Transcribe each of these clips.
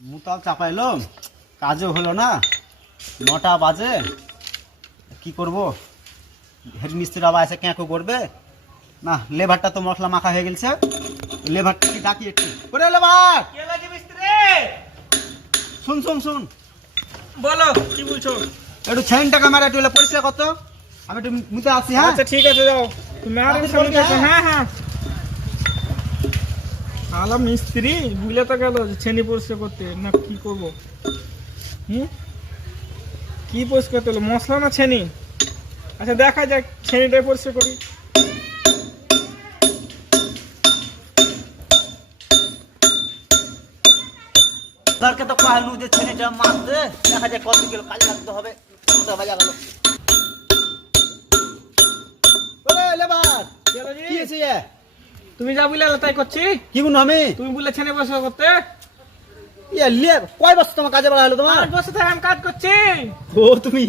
মুতাল চাপাইলো, কাজও হলো না, 9টা বাজে। কি করব? হেড মিস্ত্রি আবার এসে ক্যাঁকো করবে না। লেবারটা তো মশলা মাখা হয়ে গেছে, লেবারটা কি ডাকি একটু করে। লেবার কে লাগে মিস্ত্রি? শুন শুন শুন, বলো কি বলছো? একটু ছেনটাকে মারা একটু পরিষ্কার করতো, আমি একটু মুতে আসছি। হ্যাঁ আচ্ছা ঠিক আছে, যাও তুমি আর তাড়াতাড়ি সামনে করবে, আসো। হ্যাঁ হ্যাঁ, আলা মিস্ত্রি বুঝলে তো গেল যে ছেনি পরিষ্কার করতে, না কি করব? কি পরিষ্কার করতে হলো, মশলা না ছেনি? আচ্ছা দেখা যাক, ছেনিটাই পরিষ্কার করি। দরকে তো কাহিনু যে ছেলেটা মারতে, দেখা যায় কত কিলো কাজ লাগতে হবে। বাজা গেল লেবার, কি হয়েছে? তুমি যা বুঝলে তাই করছি। কি গুণ আমি তুমি বললে ছেনি পরিষ্কার করতে, কয় বছর তোমার কাজে বলা হলো তোমার? 5 বছর ধরে আমি কাজ করছি। ও তুমি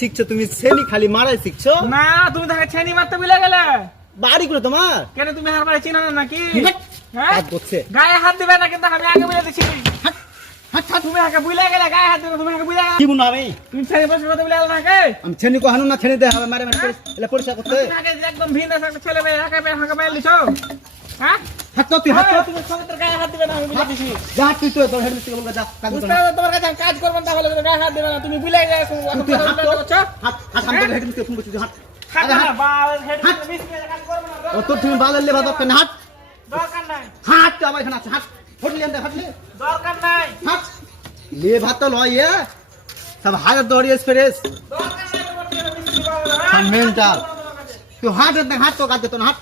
শিখছো, তুমি শ্রেণী খালি মারাই শিখছো না তুমি তাকে ছেনি মারতে বুঝলে গেলে। বাড়ি করে তোমার কেন তুমি হার বাড়ি চিনো না নাকি? হ্যাঁ কাজ করছে। গায়ে হাত দিবে না, কিন্তু আমি আগে বুঝে দিচ্ছি। তুমি আগে বুঝলে গেলে, গায়ে হাত দিবে, তুমি আগে বুঝলে গেলে। কি গুণ আমি তুমি ছেনি পরিষ্কার করতে বুঝলে গেলে নাকি? আমি ছেনি কহানু না, ছেনি দেয় হবে মারে মারে পরিষ্কার করতে। তুমি আগে যে একদম ভিন্ন একটা ছেলে মেয়ে একা পেয়ে হাঁকা মেয়ে লিছো। হ্যাঁ হাত তো তুই হাত তো তুমি সমুদ্রের গায়ে হাত দিবে না, আমি বুঝে দিচ্ছি। যা তুই তো তোর হেড মিস্ত্রি বলবে যা কাজ বুঝতে করতে। হবে তোমার কাছে আমি কাজ করবো না, তাহলে তুমি গায়ে হাত দিবে না, তুমি বুঝলে গেলে। তুই হাত তো হাত হাত সামনে হেড মিস্ত্রি ফোন করছিস হাত। ও তোর তুমি বালের লেবার দরকার না, হাত দরকার নাই, হাত তো আমার এখানে আছে, হাত হোটেল আনতে হাত লে দরকার নাই, হাত লেবার তো লয় সব হাজার দৌড়ি এক্সপ্রেস দরকার নাই তোমার মিস্ত্রি বাবা। মেন্টাল তুই হাত হাত তো কাজ দিত না হাত